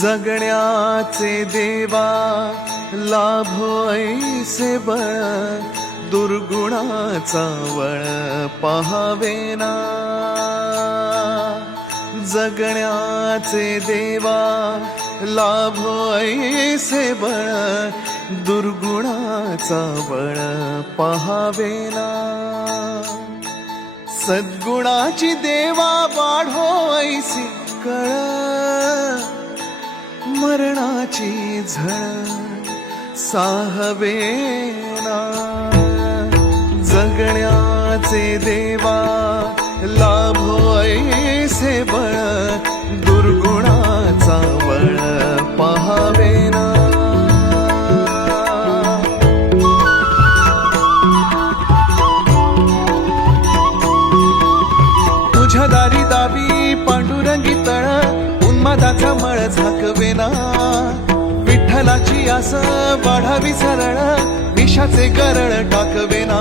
जगण्याचे देवा लाभो ऐसे बळ, दुर्गुणाचा वळ पहावेना। जगण्याचे देवा लाभो ऐसे बळ, दुर्गुणाचा बळ पहावेना। सद्गुणाची देवा वाढो ऐसी कळ, मरणाची झळ साहवेना। जगण्याचे देवा लाभो ऐसे बळ, दुर्गुणाचा बळ पहावेना। तुझ्या दारी दावी पांडुरंगी तळ, उन्मादाचा मळ झाकवेना। विठ्ठलाची आस वाढावी सरळ, विषाचे गरळ टाकवेना।